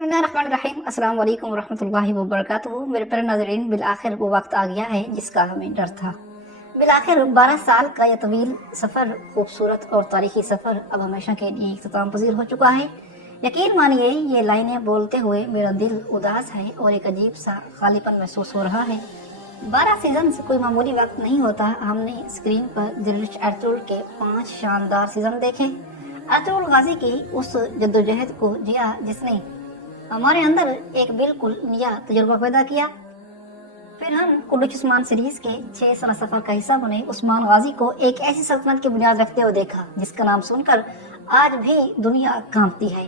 बिस्मिल्लाहिर्रहमानिर्रहीम। अस्सलाम वालेकुम रहमतुल्लाहि व बरकातुहू। मेरे प्यारे नाज़रीन, बिलाखिर वो वक्त आ गया है जिसका हमें डर था। बिलाखिर 12 साल का यह तवील सफ़र, खूबसूरत और तारीखी सफ़र अब हमेशा के लिए इख्तिताम पज़ीर हो चुका है। यकीन मानिए, ये लाइनें बोलते हुए मेरा दिल उदास है और एक अजीब सा खालीपन महसूस हो रहा है। 12 सीजन कोई मामूली वक्त नहीं होता। हमने स्क्रीन पर दिलरिश अर्तुगरुल के 5 शानदार सीजन देखे। अर्तुगरुल गाजी की उस जद्दोजहद को जिया जिसने हमारे अंदर एक बिल्कुल नया तजुर्बा पैदा किया। फिर हम कुल्लुच उस्मान सीरीज के 6 साल सफर का हिस्सा बने। उस्मान गाजी को एक ऐसी सल्तनत की बुनियाद रखते हुए देखा जिसका नाम सुनकर आज भी दुनिया कांपती है।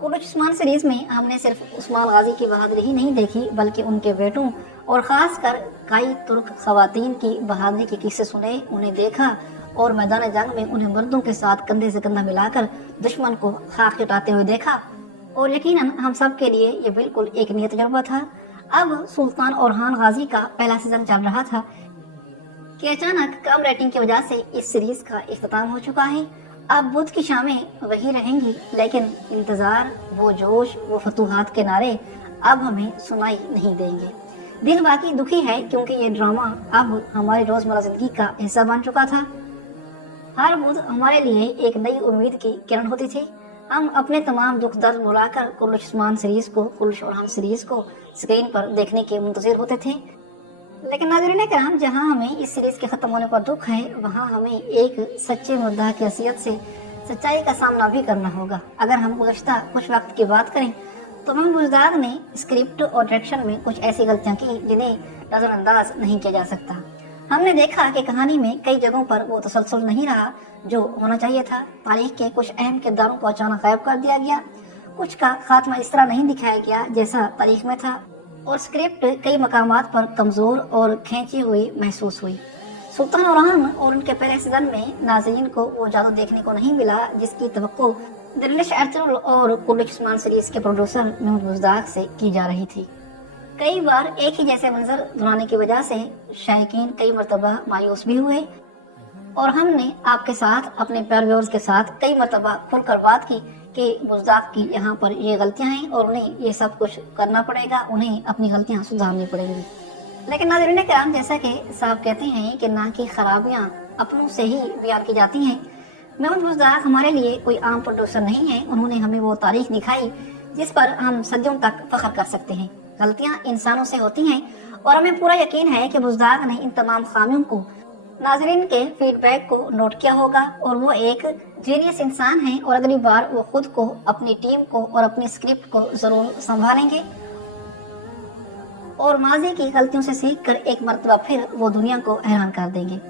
कुल्लुच उस्मान सीरीज में हमने सिर्फ उस्मान गाजी की बहादुरी ही नहीं देखी, बल्कि उनके बेटों और खासकर कई तुर्क खवातीन की बहादुरी के किस्से सुने, उन्हें देखा और मैदान जंग में उन्हें मर्दों के साथ कंधे से कंधा मिलाकर दुश्मन को खाक चटाते हुए देखा। और यकीनन हम सब के लिए ये बिल्कुल एक नया तजुर्बा था। अब सुल्तान ओरहान गाजी का पहला सीजन चल रहा था कि अचानक कम रेटिंग की वजह से इस सीरीज का इख्तिताम हो चुका है। अब बुध की शामें वही रहेंगी, लेकिन इंतजार, वो जोश, वो फतूहात के नारे अब हमें सुनाई नहीं देंगे। दिल बाकी दुखी है क्योंकि ये ड्रामा अब हमारी रोजमर्रा जिंदगी का हिस्सा बन चुका था। हर बुध हमारे लिए एक नई उम्मीद की किरण होती थी। हम अपने तमाम दुख दर्द भुलाकर कुल्लुच उस्मान सीरीज को, कुल्लुच ओरहान सीरीज को स्क्रीन पर देखने के मुंतज़िर होते थे। लेकिन नाज़रीन किराम, जहां हमें इस सीरीज के खत्म होने पर दुख है, वहां हमें एक सच्चे मुद्दा की हैसियत से सच्चाई का सामना भी करना होगा। अगर हम गुज़श्ता कुछ वक्त की बात करें तो महमूद बुज़दार ने स्क्रिप्ट और डायरेक्शन में कुछ ऐसी गलतियां की जिन्हें नजरअंदाज नहीं किया जा सकता। हमने देखा कि कहानी में कई जगहों पर वो तसलसल नहीं रहा जो होना चाहिए था। तारीख के कुछ अहम किरदारों को अचानक गायब कर दिया गया। कुछ का खात्मा इस तरह नहीं दिखाया गया जैसा तारीख में था, और स्क्रिप्ट कई मकामात पर कमजोर और खींची हुई महसूस हुई। सुल्तान ओरहान और उनके पहले सीजन में नाज़रीन को वो जादू देखने को नहीं मिला जिसकी तवक्को दिलरिश अर्तुगरुल और कुल्लुच उस्मान सीरीज के प्रोड्यूसर महमूद बुज़दार से की जा रही थी। कई बार एक ही जैसे मंजर दोहराने की वजह से शायकीन कई मरतबा मायूस भी हुए, और हमने आपके साथ, अपने प्यारे व्यूअर्स के साथ कई मरतबा खुलकर बात की कि बुज़दार की यहाँ पर ये गलतियां हैं और उन्हें ये सब कुछ करना पड़ेगा, उन्हें अपनी गलतियां सुधारनी पड़ेंगी। लेकिन नाज़रीन किराम, जैसा कि साहब कहते हैं कि ना की खराबियां अपनों से ही बयान की जाती हैं। महमूद बुज़दार हमारे लिए कोई आम प्रोड्यूसर नहीं है। उन्होंने हमें वो तारीख दिखाई जिस पर हम सदियों तक फख्र कर सकते हैं। गलतियां इंसानों से होती हैं और हमें पूरा यकीन है कि बुज़दार ने इन तमाम खामियों को, नाज़रीन के फीडबैक को नोट किया होगा और वो एक जीनियस इंसान है और अगली बार वो खुद को, अपनी टीम को और अपनी स्क्रिप्ट को जरूर संभालेंगे और माजी की गलतियों से सीखकर एक मरतबा फिर वो दुनिया को हैरान कर देंगे।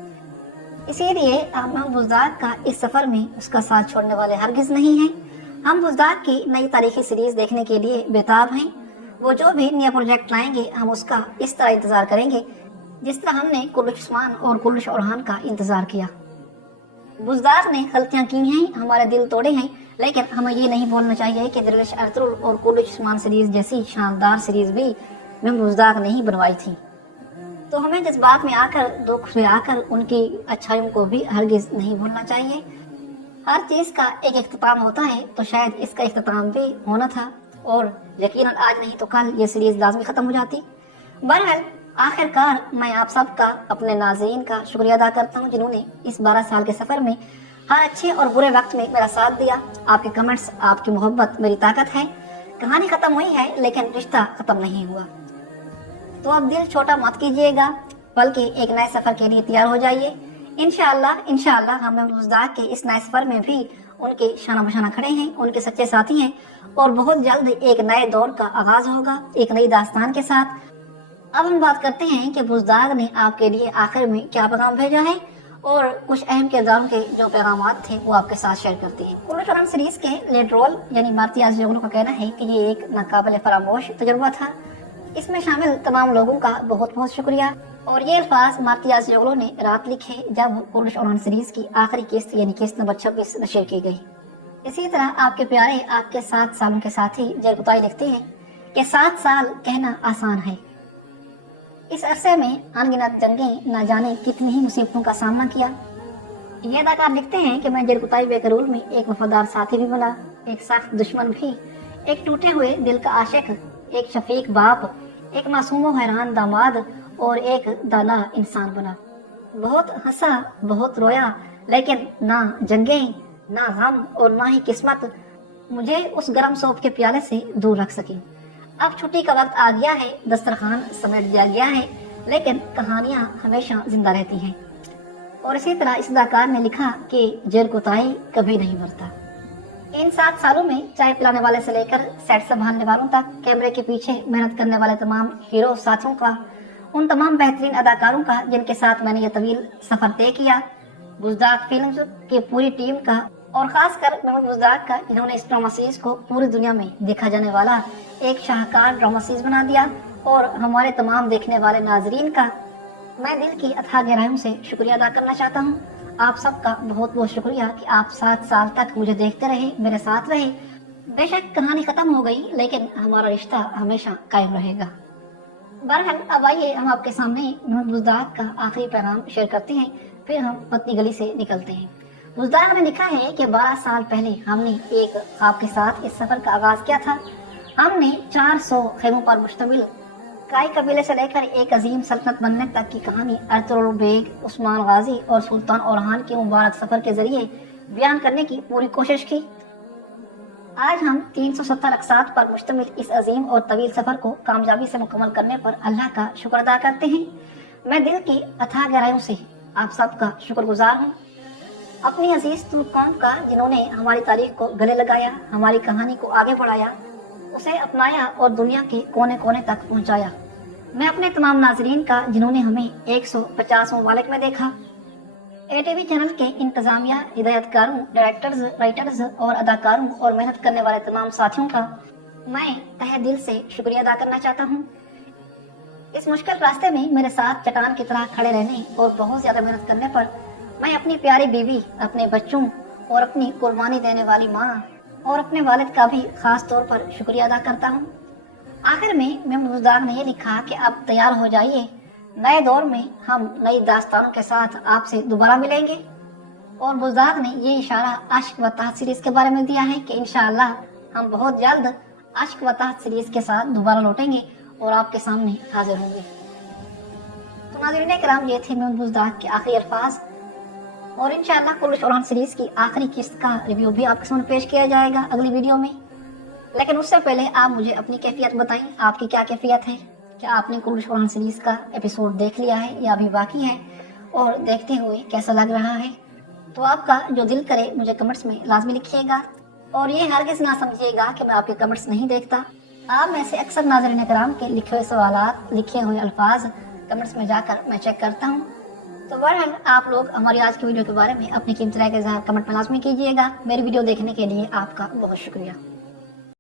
इसीलिए हम बुज़दार का इस सफर में उसका साथ छोड़ने वाले हरगिज नहीं हैं। हम बुज़दार की नई तारीखी सीरीज देखने के लिए बेताब हैं। वो जो भी नया प्रोजेक्ट लाएंगे हम उसका इस तरह इंतजार करेंगे जिस तरह हमने कुल्लुच उस्मान और कुल्लुच ओरहान का इंतजार किया। बुज़दार ने गलतियां की हैं, हमारे दिल तोड़े हैं, लेकिन हमें ये नहीं भूलना चाहिए कि दिलरिश अर्तुगरुल और कुल्लुच उस्मान सीरीज जैसी शानदार सीरीज भी महमूद बुज़दार ने ही बनवाई थी। तो हमें जज्बात में आकर, दुख में आकर उनकी अच्छाइयों को भी हरगिज नहीं भूलना चाहिए। हर चीज का एक इख्तिताम होता है, तो शायद इसका इख्तिताम भी होना था और यकीनन आज नहीं तो कल ये सीरीज लाजमी खत्म हो जाती। बहरहाल, आखिरकार मैं आप सबका, अपने नाज़रीन का शुक्रिया अदा करता हूँ जिन्होंने इस 12 साल के सफर में हर अच्छे और बुरे वक्त में मेरा साथ दिया। आपके कमेंट्स, आपकी मोहब्बत मेरी ताकत है। कहानी खत्म हुई है लेकिन रिश्ता खत्म नहीं हुआ। तो अब दिल छोटा मत कीजिएगा, बल्कि एक नए सफर के लिए तैयार हो जाइए। इंशाअल्लाह हम बुज़दार के इस नए सफर में भी उनके शाना बशाना खड़े हैं, उनके सच्चे साथी हैं और बहुत जल्द एक नए दौर का आगाज होगा एक नई दास्तान के साथ। अब हम बात करते हैं कि बुज़दार ने आपके लिए आखिर में क्या पैगाम भेजा है और कुछ अहम किरदारों के जो पैगामात थे वो आपके साथ शेयर करते हैं। कुल्लुच ओरहान सीरीज के लीड रोल यानी मारुति आज़ियोगलू का कहना है कि ये एक नाकाबिल फरामोश तजुर्बा था। इसमें शामिल तमाम लोगों का बहुत बहुत शुक्रिया। और ये अल्फाज मारुति आज़ियोगलू ने रात लिखे जब कुल्लुच ओरहान सीरीज की आखिरी किस्त यानी किस्त नंबर 26 नशर की गई। इसी तरह आपके प्यारे, आपके 7 सालों के साथी जयकुताई लिखते हैं कि 7 साल कहना आसान है। इस अरसे में अनगिनत जंगें, न जाने कितनी ही मुसीबतों का सामना किया। ये अदाकार लिखते हैं कि मैं जयकुताई बेकरूल में एक वफादार साथी भी बना, एक सख्त दुश्मन भी, ایک ٹوٹے ہوئے دل کا عاشق، ایک شفیق باپ، ایک معصوم و حیران داماد اور ایک دانا انسان بنا۔ بہت ہنسا، بہت رویا، لیکن نہ جنگیں، نہ غم اور نہ ہی قسمت مجھے اس گرم سوپ کے پیالے سے دور رکھ سکی۔ اب چھٹی کا وقت آ گیا ہے، دسترخوان سمیٹ دیا گیا ہے، لیکن کہانیاں ہمیشہ زندہ رہتی ہیں۔ اور اسی طرح اس اداکار نے لکھا کہ جیل کوتاہی کبھی نہیں مرتا۔ ان 7 سالوں میں چائے پلانے والے سے لے کر سیٹ سنبھالنے والوں تک، کیمرے کے پیچھے محنت کرنے والے تمام ہیرو ساتھیوں کا، ان تمام بہترین اداکاروں کا جن کے ساتھ میں نے یہ طویل سفر طے کیا، بزداق فلمز کی پوری ٹیم کا، اور خاص کر محمد بزداق کا، جنہوں نے اس ڈرامہ سیریز کو پوری دنیا میں دیکھا جانے والا ایک شاہکار ڈرامہ سیریز بنا دیا، اور ہمارے تمام دیکھنے والے ناظرین کا میں دل کی اتھاہ گہرائیوں سے شکریہ ادا کرنا چاہتا ہوں۔ آپ سب کا بہت بہت شکریہ کہ آپ 7 سال تک مجھے دیکھتے رہے، میرے ساتھ رہے۔ بے شک کہانی ختم ہو گئی، لیکن ہمارا رشتہ ہمیشہ قائم رہے گا۔ بہرحال اب آئیے ہم آپ کے سامنے محمد بزداق کا آخری پیغام شیئر کرتے ہیں، پھر ہم پتنی گلی سے نکلتے ہیں۔ بزداق نے لکھا ہے کہ 12 سال پہلے ہم نے ایک خواب کے ساتھ اس سفر کا آغاز کیا تھا۔ ہم نے 400 خیموں پر مشتمل کائی قبیلے سے لے کر ایک عظیم سلطنت بننے تک کی کہانی ارطغرل بیگ، عثمان غازی اور سلطان اورحان کے مبارک سفر کے ذریعے بیان کرنے کی پوری کوشش کی۔ آج ہم 370 اقساط پر مشتمل اس عظیم اور طویل سفر کو کامیابی سے مکمل کرنے پر اللہ کا شکر ادا کرتے ہیں۔ میں دل کی اتھاہ گہرائیوں سے آپ سب کا شکر گزار ہوں، اپنی عزیز تم قوم کا، جنہوں نے ہماری تاریخ کو گلے لگایا، ہماری کہانی کو آگے بڑھایا، اسے اپنایا اور دنیا کے کونے کونے تک پہنچایا۔ میں اپنے تمام ناظرین کا، جنہوں نے ہمیں 150 ممالک میں دیکھا، اے ٹی وی چینل کے انتظامیہ، ہدایت کاروں، ڈائریکٹرز، رائٹرز اور اداکاروں اور محنت کرنے والے تمام ساتھیوں کا میں تہہ دل سے شکریہ ادا کرنا چاہتا ہوں۔ اس مشکل راستے میں میرے ساتھ چٹان کی طرح کھڑے رہنے اور بہت زیادہ محنت کرنے پر میں اپنی پیاری بیوی، اپنے بچوں اور اپنی قربانی دینے والی ماں اور اپنے والد کا بھی خاص طور پر شکریہ ادا کرتا ہوں۔ آخر میں محمد بزداق نے یہ لکھا کہ اب تیار ہو جائیے، نئے دور میں ہم نئی داستانوں کے ساتھ آپ سے دوبارہ ملیں گے۔ اور بزداق نے یہ اشارہ عشق و تحت سیریز کے بارے میں دیا ہے کہ انشاءاللہ ہم بہت جلد عشق و تحت سیریز کے ساتھ دوبارہ لوٹیں گے اور آپ کے سامنے حاضر ہوں گے۔ تو ناظرین کرام، یہ تھے محمد بزداق کے آخری الفاظ، اور انشاءاللہ کلش اورحان سیریز کی آخری قسط کا ریویو بھی آپ کے سامنے پیش کیا جائے گا اگلی ویڈیو میں۔ لیکن اس سے پہلے آپ مجھے اپنی کیفیت بتائیں، آپ کی کیا کیفیت ہے؟ کیا آپ نے کلش اورحان سیریز کا ایپیسوڈ دیکھ لیا ہے یا ابھی باقی ہے؟ اور دیکھتے ہوئے کیسا لگ رہا ہے؟ تو آپ کا جو دل کرے مجھے کمنٹس میں لازمی لکھیے گا، اور یہ ہرگز نہ سمجھیے گا کہ میں آپ کے کمنٹس نہیں دیکھتا۔ آپ میں سے اکثر ناظرین کرام کے لکھے ہوئے سوالات، لکھے ہوئے الفاظ کمنٹس میں جا کر میں چیک کرتا ہوں۔ تو بہرحال آپ لوگ ہماری آج کی ویڈیو کے بارے میں اپنی قیمتی رائے کا اظہار کمنٹ میں لازمی کیجیے گا۔ میری ویڈیو دیکھنے کے لیے آپ کا بہت شکریہ۔